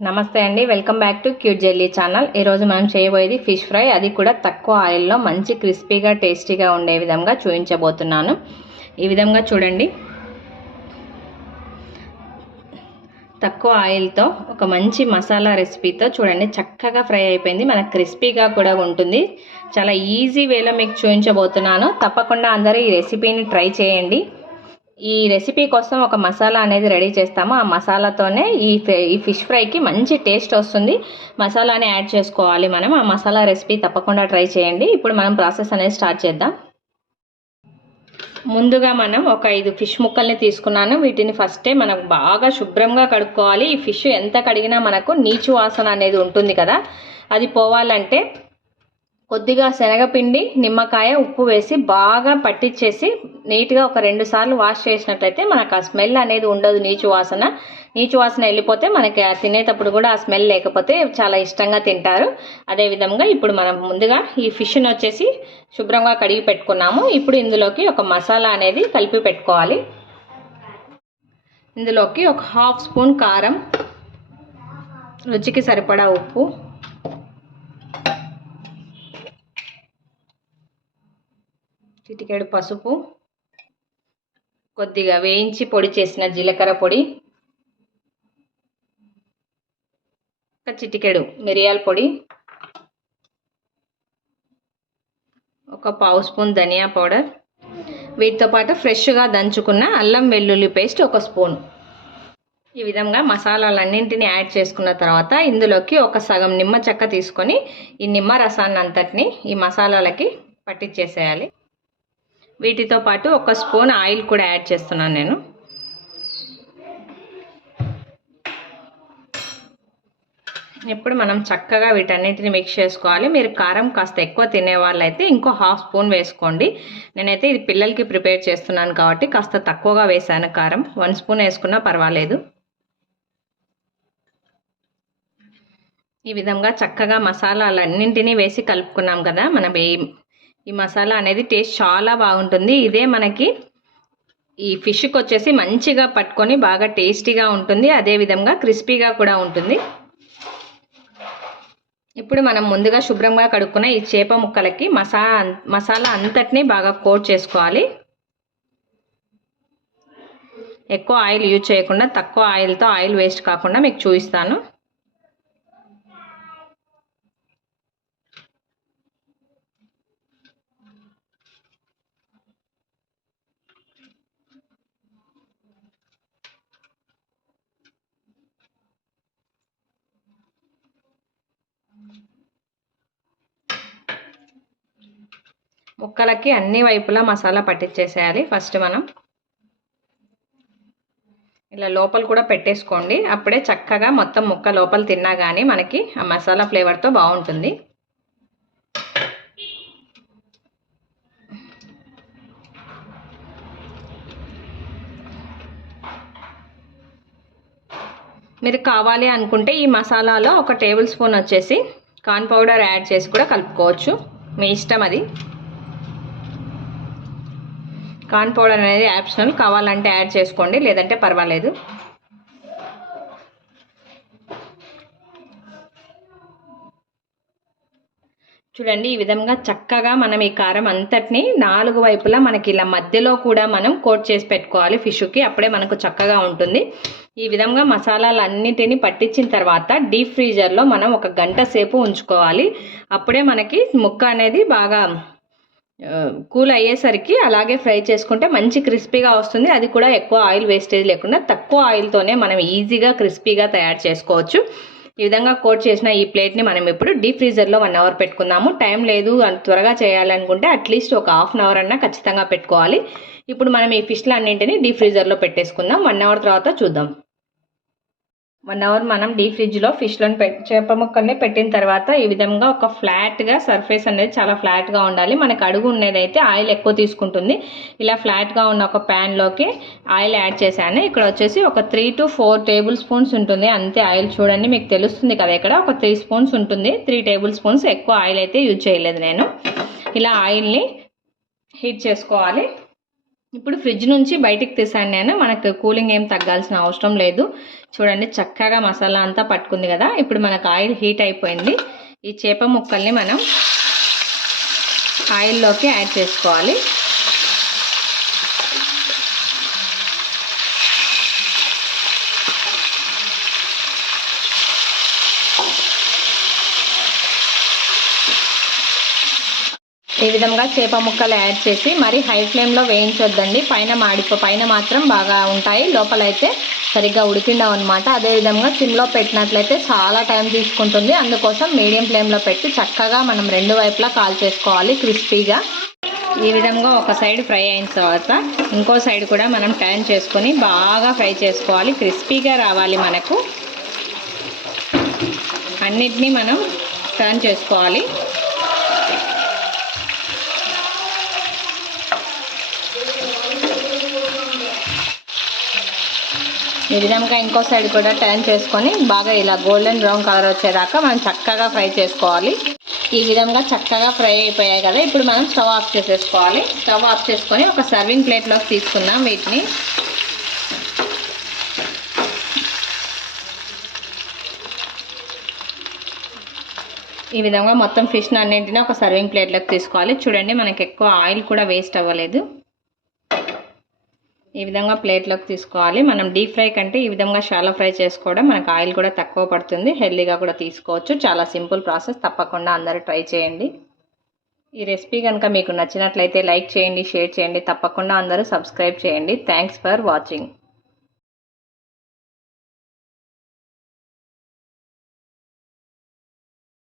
నమస్తే అండి, welcome back to cute jelly channel. ఈరోజు మనం చేయబోయేది ఫిష్ ఫ్రై, అది కూడా తక్కువ ఆయిల్లో మంచి క్రిస్పీగా టేస్టీగా ఉండే విధంగా చూపించబోతున్నాను. ఈ విధంగా చూడండి, తక్కువ ఆయిల్తో ఒక మంచి మసాలా రెసిపీతో చూడండి చక్కగా ఫ్రై అయిపోయింది. మనకు క్రిస్పీగా కూడా ఉంటుంది. చాలా ఈజీ వేలో మీకు చూపించబోతున్నాను. తప్పకుండా అందరూ ఈ రెసిపీని ట్రై చేయండి. ఈ రెసిపీ కోసం ఒక మసాలా అనేది రెడీ చేస్తాము. ఆ మసాలాతోనే ఈ ఫిష్ ఫ్రైకి మంచి టేస్ట్ వస్తుంది. మసాలాని యాడ్ చేసుకోవాలి మనం. ఆ మసాలా రెసిపీ తప్పకుండా ట్రై చేయండి. ఇప్పుడు మనం ప్రాసెస్ అనేది స్టార్ట్ చేద్దాం. ముందుగా మనం ఒక 5 ఫిష్ ముక్కల్ని తీసుకున్నాను. వీటిని ఫస్టే మనకు బాగా శుభ్రంగా కడుక్కోవాలి. ఈ ఫిష్ ఎంత కడిగినా మనకు నీచు వాసన అనేది ఉంటుంది కదా, అది పోవాలంటే కొద్దిగా శనగపిండి, నిమ్మకాయ, ఉప్పు వేసి బాగా పట్టించేసి నీట్గా ఒక 2 సార్లు వాష్ చేసినట్లయితే మనకు ఆ స్మెల్ అనేది ఉండదు. నీచు వాసన వెళ్ళిపోతే మనకి తినేటప్పుడు కూడా ఆ స్మెల్ లేకపోతే చాలా ఇష్టంగా తింటారు. అదేవిధంగా ఇప్పుడు మనం ముందుగా ఈ ఫిష్ని వచ్చేసి శుభ్రంగా కడిగి పెట్టుకున్నాము. ఇప్పుడు ఇందులోకి ఒక మసాలా అనేది కలిపి పెట్టుకోవాలి. ఇందులోకి ఒక 1/2 స్పూన్ కారం, రుచికి సరిపడా ఉప్పు, చిటికెడు పసుపు, కొద్దిగా వేయించి పొడి చేసిన జీలకర్ర పొడి, ఒక చిటికెడు మిరియాల పొడి, ఒక 1/2 స్పూన్ ధనియా పౌడర్, వీటితో పాటు ఫ్రెష్గా దంచుకున్న అల్లం వెల్లుల్లి పేస్ట్ 1 స్పూన్. ఈ విధంగా మసాలాలన్నింటినీ యాడ్ చేసుకున్న తర్వాత ఇందులోకి ఒక సగం నిమ్మ చెక్క తీసుకొని ఈ నిమ్మ రసాన్ని అంతటిని ఈ మసాలాలకి పట్టించేసేయాలి. వీటితో పాటు 1 స్పూన్ ఆయిల్ కూడా యాడ్ చేస్తున్నాను నేను. ఇప్పుడు మనం చక్కగా వీటన్నిటిని మిక్స్ చేసుకోవాలి. మీరు కారం కాస్త ఎక్కువ తినే వాళ్ళైతే ఇంకో 1/2 స్పూన్ వేసుకోండి. నేనైతే ఇది పిల్లలకి ప్రిపేర్ చేస్తున్నాను కాబట్టి కాస్త తక్కువగా వేసాను కారం. 1 స్పూన్ వేసుకున్నా పర్వాలేదు. ఈ విధంగా చక్కగా మసాలాలన్నింటినీ వేసి కలుపుకున్నాం కదా, మనం ఈ మసాలా అనేది టేస్ట్ చాలా బాగుంటుంది. ఇదే మనకి ఈ ఫిష్కి వచ్చేసి మంచిగా పట్టుకొని బాగా టేస్టీగా ఉంటుంది. అదేవిధంగా క్రిస్పీగా కూడా ఉంటుంది. ఇప్పుడు మనం ముందుగా శుభ్రంగా కడుక్కున్న ఈ చేప ముక్కలకి మసాలా అంతటినీ బాగా కోట్ చేసుకోవాలి. ఎక్కువ ఆయిల్ యూజ్ చేయకుండా తక్కువ ఆయిల్తో, ఆయిల్ వేస్ట్ కాకుండా మీకు చూపిస్తాను. ముక్కలకి అన్ని వైపులా మసాలా పట్టించేసేయాలి. ఫస్ట్ మనం ఇలా లోపల కూడా పెట్టేసుకోండి. అప్పుడే చక్కగా మొత్తం ముక్క లోపల తిన్నా కానీ మనకి ఆ మసాలా ఫ్లేవర్తో బాగుంటుంది. మీరు కావాలి అనుకుంటే ఈ మసాలాలో 1 టేబుల్ స్పూన్ వచ్చేసి కార్న్ పౌడర్ యాడ్ చేసి కూడా కలుపుకోవచ్చు, మీ ఇష్టం అది. కార్న్ పౌడర్ అనేది ఆప్షనల్, కావాలంటే యాడ్ చేసుకోండి, లేదంటే పర్వాలేదు. చూడండి, ఈ విధంగా చక్కగా మనం ఈ కారం అంతటిని 4 వైపులా మనకి ఇలా మధ్యలో కూడా మనం కోట్ చేసి పెట్టుకోవాలి ఫిష్కి. అప్పుడే మనకు చక్కగా ఉంటుంది. ఈ విధంగా మసాలాలన్నిటిని పట్టించిన తర్వాత డీప్ ఫ్రీజర్లో మనం 1 గంట సేపు ఉంచుకోవాలి. అప్పుడే మనకి ముక్క అనేది బాగా కూల్ అయ్యేసరికి అలాగే ఫ్రై చేసుకుంటే మంచి క్రిస్పీగా వస్తుంది. అది కూడా ఎక్కువ ఆయిల్ వేస్టేజ్ లేకుండా తక్కువ ఆయిల్తోనే మనం ఈజీగా క్రిస్పీగా తయారు చేసుకోవచ్చు. ఈ విధంగా కోట్ చేసిన ఈ ప్లేట్ని మనం ఇప్పుడు డీప్ ఫ్రీజర్లో 1 అవర్ పెట్టుకుందాము. టైం లేదు త్వరగా చేయాలనుకుంటే అట్లీస్ట్ ఒక 1/2 అవర్ అన్నా ఖచ్చితంగా పెట్టుకోవాలి. ఇప్పుడు మనం ఈ ఫిష్లు అన్నింటినీ డీప్ ఫ్రీజర్లో పెట్టేసుకుందాం. 1 అవర్ తర్వాత చూద్దాం. 1 అవర్ మనం డీప్ ఫ్రిడ్జ్లో ఫిష్లను చేప ముక్కల్ని పెట్టిన తర్వాత ఈ విధంగా ఒక ఫ్లాట్గా సర్ఫేస్ అనేది చాలా ఫ్లాట్గా ఉండాలి. మనకు అడుగు ఉన్నదైతే ఆయిల్ ఎక్కువ తీసుకుంటుంది. ఇలా ఫ్లాట్గా ఉన్న ఒక ప్యాన్లోకి ఆయిల్ యాడ్ చేశాను. ఇక్కడ వచ్చేసి ఒక 3 to 4 టేబుల్ స్పూన్స్ ఉంటుంది అంతే ఆయిల్. చూడండి, మీకు తెలుస్తుంది కదా, ఇక్కడ ఒక 3 స్పూన్స్ ఉంటుంది. 3 టేబుల్ స్పూన్స్, ఎక్కువ ఆయిల్ అయితే యూజ్ చేయలేదు నేను. ఇలా ఆయిల్ని హీట్ చేసుకోవాలి. ఇప్పుడు ఫ్రిడ్జ్ నుంచి బయటికి తీసాను నేను, మనకు కూలింగ్ ఏం తగ్గాల్సిన అవసరం లేదు. చూడండి చక్కగా మసాలా అంతా పట్టుకుంది కదా. ఇప్పుడు మనకు ఆయిల్ హీట్ అయిపోయింది. ఈ చేప ముక్కల్ని మనం ఆయిల్లోకి యాడ్ చేసుకోవాలి. ఈ విధంగా చేప ముక్కలు యాడ్ చేసి మరి హై ఫ్లేమ్లో వేయించొద్దండి. పైన మాత్రం బాగా ఉంటాయి, లోపలైతే సరిగ్గా ఉడికిండవు అనమాట. అదేవిధంగా సిమ్లో పెట్టినట్లయితే చాలా టైం తీసుకుంటుంది. అందుకోసం మీడియం ఫ్లేమ్లో పెట్టి చక్కగా మనం 2 వైపులా కాల్ చేసుకోవాలి క్రిస్పీగా. ఈ విధంగా ఒక సైడ్ ఫ్రై అయిన తర్వాత ఇంకో సైడ్ కూడా మనం టర్న్ చేసుకొని బాగా ఫ్రై చేసుకోవాలి. క్రిస్పీగా రావాలి మనకు. అన్నిటినీ మనం టర్న్ చేసుకోవాలి. ఈ విధంగా ఇంకో సైడ్ కూడా టర్న్ చేసుకొని బాగా ఇలా గోల్డెన్ బ్రౌన్ కలర్ వచ్చేదాకా మనం చక్కగా ఫ్రై చేసుకోవాలి. ఈ విధంగా చక్కగా ఫ్రై అయిపోయాయి కదా. ఇప్పుడు మనం స్టవ్ ఆఫ్ చేసేసుకోవాలి. స్టవ్ ఆఫ్ చేసుకొని ఒక సర్వింగ్ ప్లేట్లోకి తీసుకుందాం వీటిని. ఈ విధంగా మొత్తం ఫిష్ని అన్నింటినీ ఒక సర్వింగ్ ప్లేట్లోకి తీసుకోవాలి. చూడండి మనకి ఎక్కువ ఆయిల్ కూడా వేస్ట్ అవ్వలేదు. ఈ విధంగా ప్లేట్లోకి తీసుకోవాలి. మనం డీప్ ఫ్రై కంటే ఈ విధంగా షాలో ఫ్రై చేసుకోవడం మనకు ఆయిల్ కూడా తక్కువ పడుతుంది, హెల్దీగా కూడా తీసుకోవచ్చు. చాలా సింపుల్ ప్రాసెస్, తప్పకుండా అందరూ ట్రై చేయండి. ఈ రెసిపీ కనుక మీకు నచ్చినట్లయితే లైక్ చేయండి, షేర్ చేయండి, తప్పకుండా అందరూ సబ్స్క్రైబ్ చేయండి. Thanks for watching.